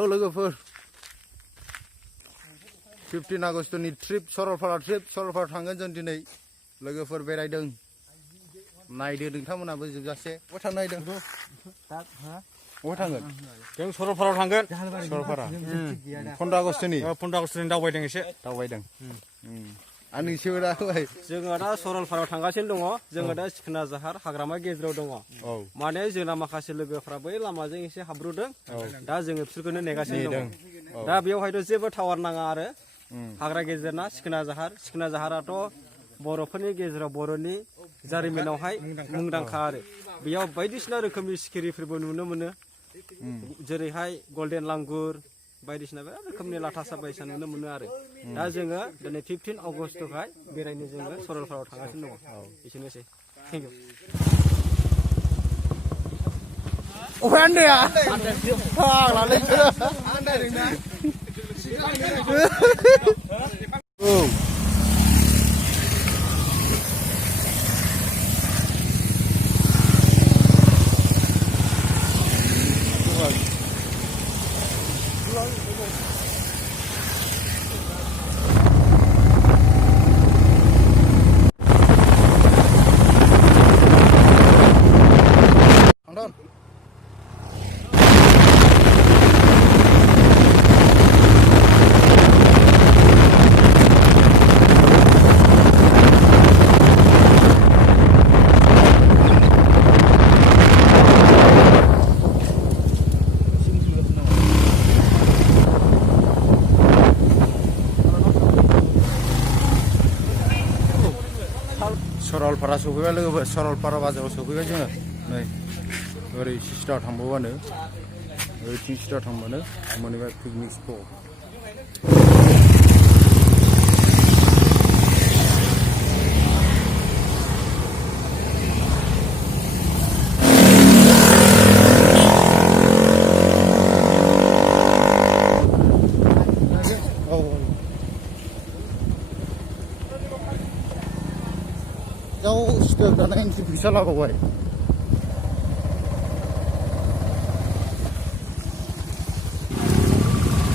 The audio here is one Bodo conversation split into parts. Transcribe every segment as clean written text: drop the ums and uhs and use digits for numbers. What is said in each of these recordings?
Hello लोगोफोर 15 आगस्तनि ट्रिप सरलपारा थांगोन जों दिनै लोगोफोर बेरायदों नायदो नोंथांमोनाबो जोबजासे बहा थांनो नायदों बहा थांगोन जों सरलपारायाव थांगोन सरलपारा 15 आगस्तनि दावबायदों एसे दावबायदों आंनि सोरा होबाय जोङो दा सरलपारायाव थांगासिनो दङ जोङो दा सिखोना जाहार हाग्रामा गेजेराव दङ माने जोंना माखासे लोगोफ्रा बै लामाजों एसे हाब्रुदों दा जोङो बिसोरखौनो नेगासिनो दङ दा बेयावहायथ' जेबो टावार नाङा आरो हाग्रा गेजेरना सिखोना जाहाराथ' बर'फोरनि गेजेराव बर'नि जारिमिनावहाय मुंदांखा आरो बेयाव बायदिसिना रोखोमनि सिखिरिफोरबो नुनो मोनो जेरैहाय गल्डेन लांगुर बायदिसिना बिराद रोखोमनि लाथा साब बायदिसिना नुनो मोनो आरो दा जोङो दिनै 15 आगस्टखाय बेरायनो जोङो सरलपारायाव थांगासिनो दङ एसेनोसै थेंक इउ अफाय आन्दाया फाग्लालै आन्दायदोंना औ सरलपारा सफैबाय लोगोफोर सरलपारा बाजाराव सफैबाय जोङो नै ओरै सिदा थांबावबानो ओरैथिं सिदा थांबानो मोनहैबाय पिकनिक स्पट दाना एन्ट्रि फैसा लाबावबाय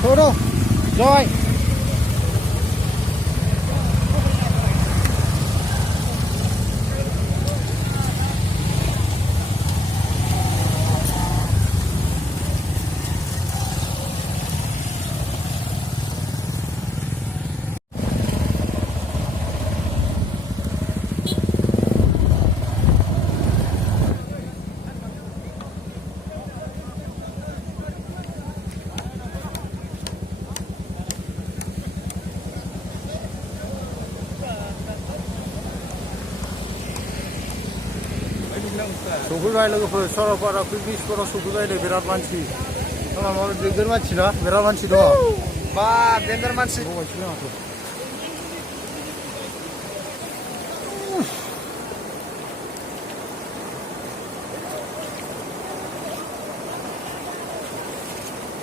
थोर' जय सफैबाय लोगोफोर सरलपारा पिकनिक स्पटआव सफैबाय नै बिराद मानसि देंगोर मानसि ना बिराद मानसि दङ बा देंगोर मानसि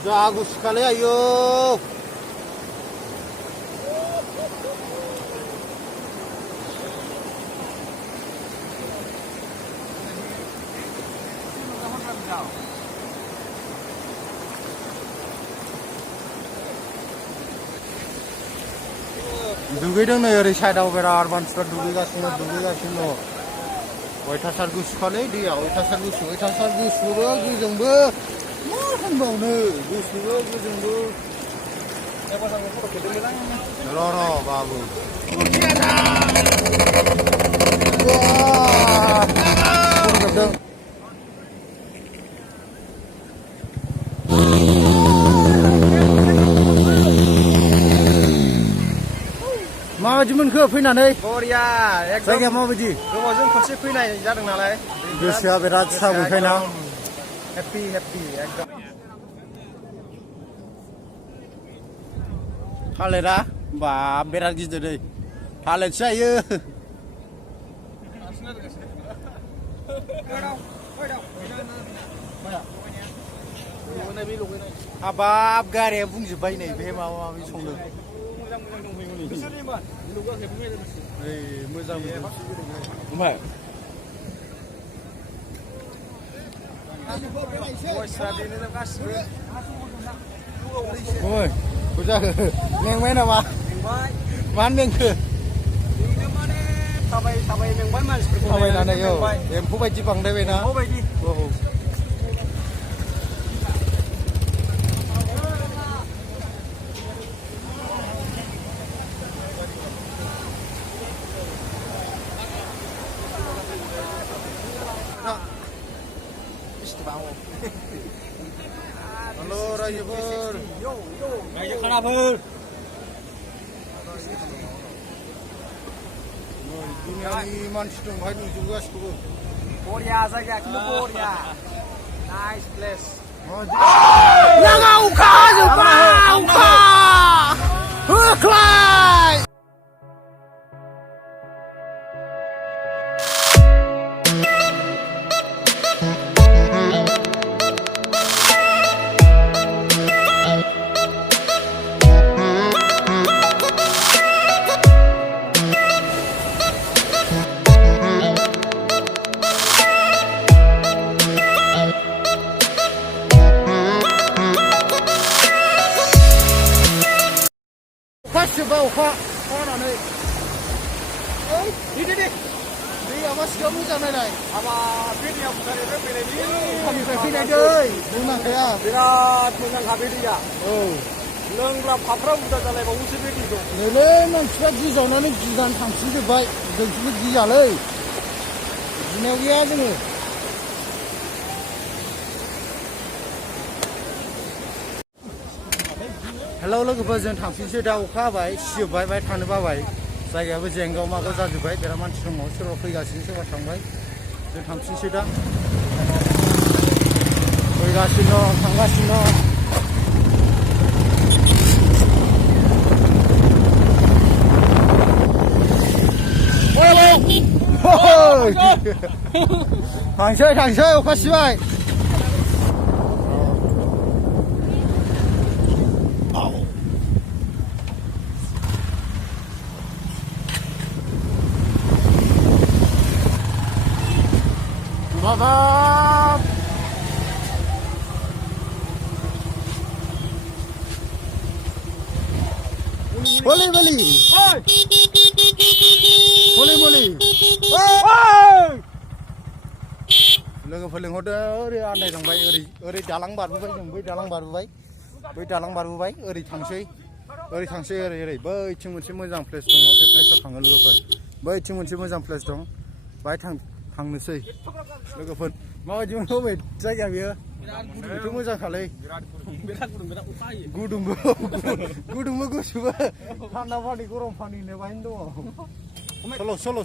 जा गुसुखालै आयौ दुगैदों नै ओरै साइडआव बिराद मानसिफ्रा दुगैगासिनो दङ अयथासार गुसुखालै दैया अयथासार गुसुबो गोजोंबो मा होनबावनो गुसुबो गोजोंबो र' बाबु माबायदि मोनखो फैनानै बरिया जायगाया माबायदि गोबावजों खनसे फैनाय जादों नालाय गोसोआ बिराद साबैखायना हेपि एकदम थालिरा बा बिराद गिदिर दै थालिरसो जायो हाबाब गारिया बुंजोब्बाय नै बे माबा माबि संदों मोजां ओमफ्राय जाखो मेंबाय नामा मानो मेंखो थाबाय मेंबाय मानसिफोरखौ थाबायनानै एम्फौ बायदि बांद्रायबायना एम्फौ बायदि halo रायजोफोर रायजो खानाफोर दुनियानि मानसि दं बेहाय नुजोबो गासिखौबो बरिया जायगाया खिन्थु बरिया नाइस प्लेस लागा अखा जोब्बाय अखा होख्लाय अखा हानानै दैया मासिया मोजां नायलाय हाबाब बे दैया भुटाननिफ्राय फैनाय भुटाननिफ्राय फैनाय दै बुंनांखाया बिराद मोजांखा बे दैया लोंब्ला फाफ्रा बुरजा जालायबावोसो बे दैखौ नैलै मानसिफ्रा गिजावनानै गिनानै थांफिनजोब्बाय जोंसोबो गियालै गिनायाव गैया जोङो हेलौ लोगोफोर जों थांफिनसै दा अखा हाबाय सिजोब्बाय बाहाय थानो बाबाय जायगायाबो जेंगाव मागाव जाजोब्बाय बिराद मानसि दङ सोरबा फैगासिनो सोरबा थांबाय जों थांफिनसै दा फैगासिनो दं थांगासिनो दं थांसै अखा सिबाय Babam! Boleh beli. Boleh. Logoफोर लिंहरदों ओरै आन्दायलांबाय ओरै दालां बारबोबाय जों बै दालां बारबोबाय ओरै थांसै ओरै बैथिं मोनसे मोजां प्लेस दङ बे प्लेसआव थाङो लोगोफोर बैथिं मोनसे मोजां प्लेस दं बाहाय थांनोसै लोगोफोर माबायदि मोनो बे जायगा बियो बेथ' मोजांखालै गुदुंबो गुसुबो थान्दा पानि गरम पानिनो बाहायनो दङ सल'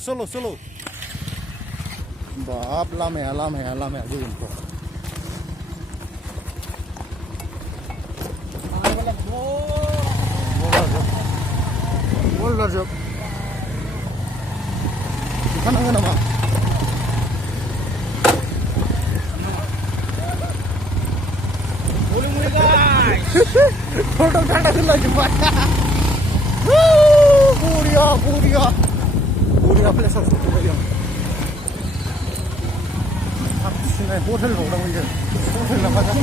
बाब लामाया गोजोनथ' बलदारजोब ओंखारनांगौ नामा फोटो ठंडा खुला जुबाय बुरिया प्लेस आव सफैबाय जों हाबसिनाय हटेल दंमोन जों हटेल लाफाजा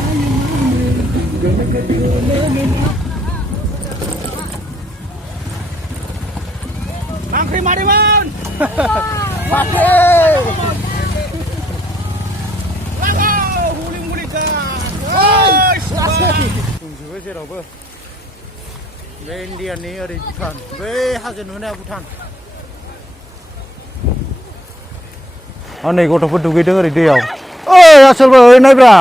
मांख्रि मारिमोन माथे दंजोबो जेरावबो बे इण्डियानि ओरै भुटान बै हाजो नुनाया भुटान नै गथ'फोर दुगैदों ओरै दैयाव ओइ आसोलबो ओरै नायब्रा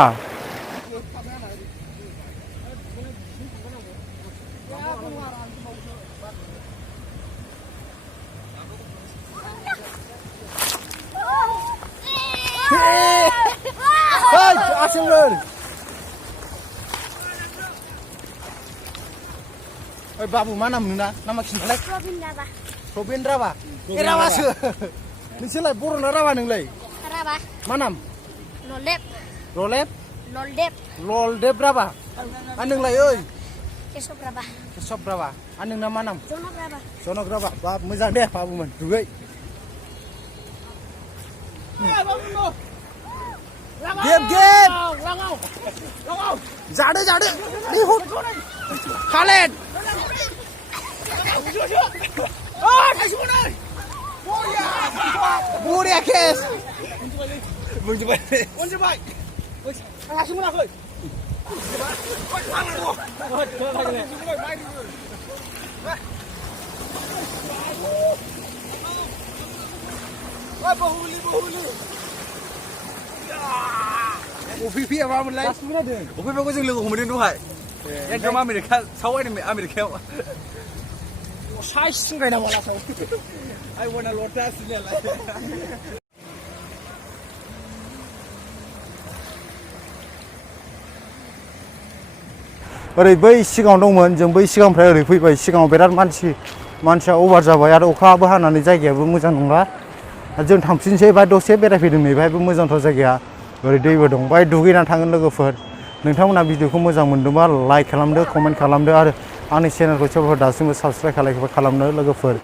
आसोलबो बाबु मा नाम नोंना नामा खिन्थालाय प्रबिन राभा राभासो नोंसोरलाय बर' ना राभा नोंलाय राभा मा नाम ललदेब राभा आरो नोंलाय ओइ केशव राभा आरो नोंना मा नाम जनक राभा बाब मोजां दे बाबुमोन दुगै गेब जादो Khaled Buriya kes. Mencoba. Wes, langsung monakhai. Bahuli. Upi apa mulai? Upi aku जों लोगो हमदों दहाय एकदम आमेरिका साउथ आमेरिकायाव Size गायना माला साव. I wanna lotus निलाय ओरै बै सिगाङाव दंमोन जों बै सिगांनिफ्राय ओरै फैबाय सिगाङाव बिराद मानसिया अभार जाबाय आरो अखाबो हानानै जायगायाबो मोजां नंला जों थांफिनसै बाय दसे बेरायफैदों नै बाहायबो मोजांथार जायगाया ओरै दैबो दं बाय दुगैनानै थांगोन लोगोफोर नोंथांमोना भिडिअखौ मोजां मोनदोंबा लाइक खालामदो कमेन्ट खालामदो आरो आंनि चेनेलखौ सोरबाफोर दासिमबो साबस्क्राइब खालामनो लोगोफोर